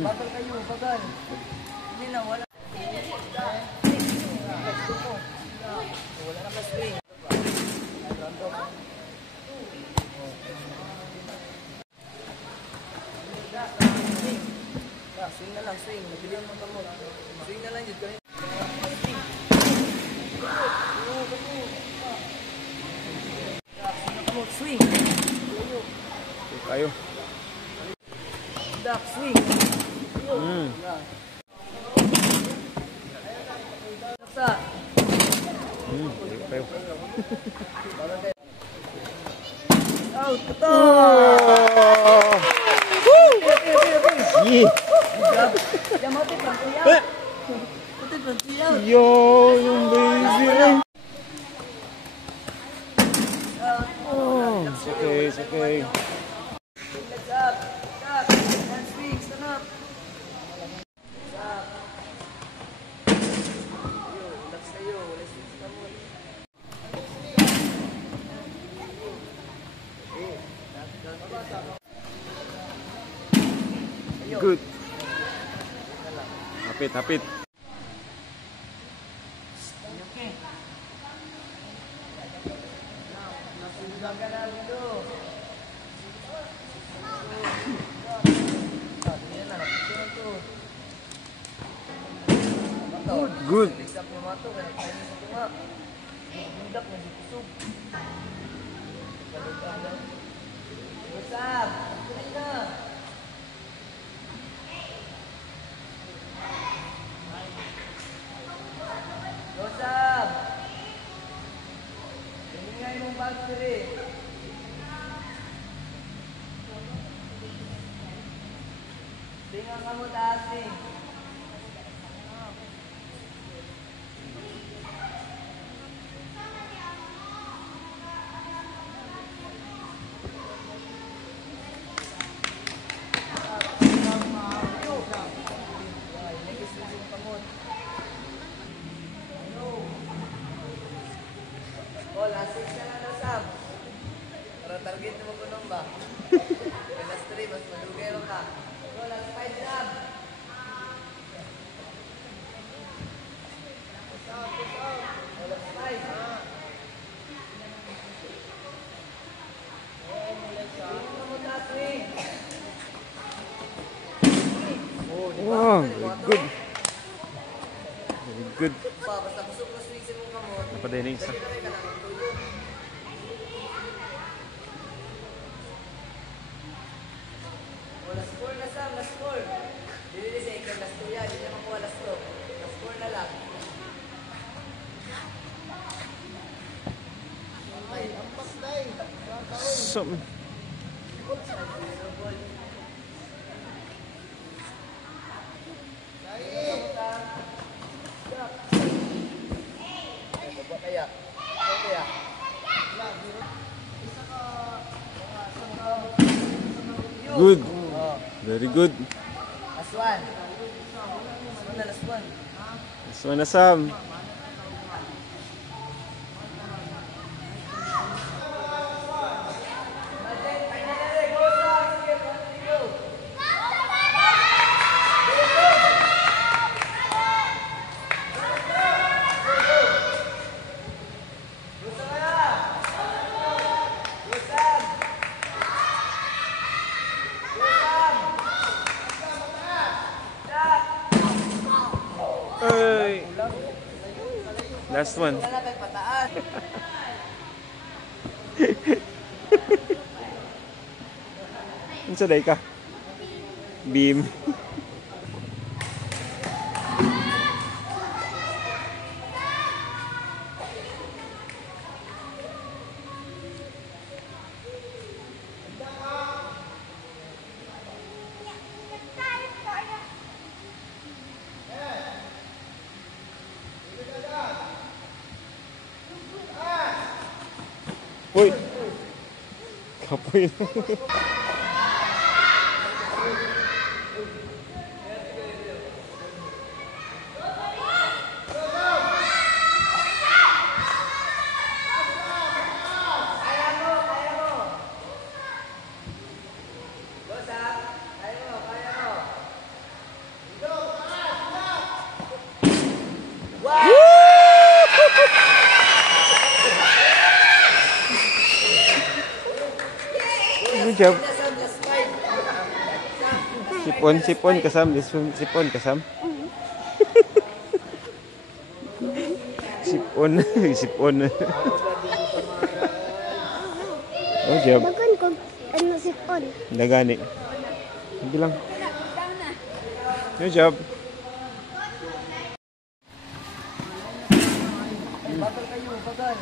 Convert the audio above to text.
bagal kayo, bagal. Hindi na, wala. Wala na pa-swing. Swing na lang, swing. Nabilihan mo kamot. Swing na lang yun. Swing. Kayo. Duck, swing. Sa. Kayo. Out. Yo, yung baby. Oh, it's okay, it's okay. Legs up, up, and swing, stand up. Up. Relax kayo, let's swing ka mo. Good. Hapit, hapit. Okay. Nasusugan ka na dito. Good. Exam mo mato, kaya kayo sa tunga. Budak na di kusog. Balutang daw. Usap! Tuloy na! Usap! Tingnan mong battery. Tingnan ka mo dating. Last 6 na lang na Sam. Para target mo ko nung ba? Last 3, mas malugay mo ka. Last 5 Sam. Last 5. Wow, very good. Very good. Basta kusog na swing sa mong kamot. Napadinig sa. Last 4 na Sam, last 4. Dili sa ikan, last 2 yan. Hindi na makuha last 2. Last 4 na lang. Ay, ampas na eh. Some. Good. Very good. Last 1. Last 1 na, last 1. Last one na Sam. Ay. Last one. Unsa day ka? Beam. Uy! Kapoy na. job. Sam, last five. Sipon kasam. This one, sipon kasam. Sipon. Sipon. Oh, job. Dagan ko ano sipon. Dagani. Bilang. Good job. Bagal kayo, bagal.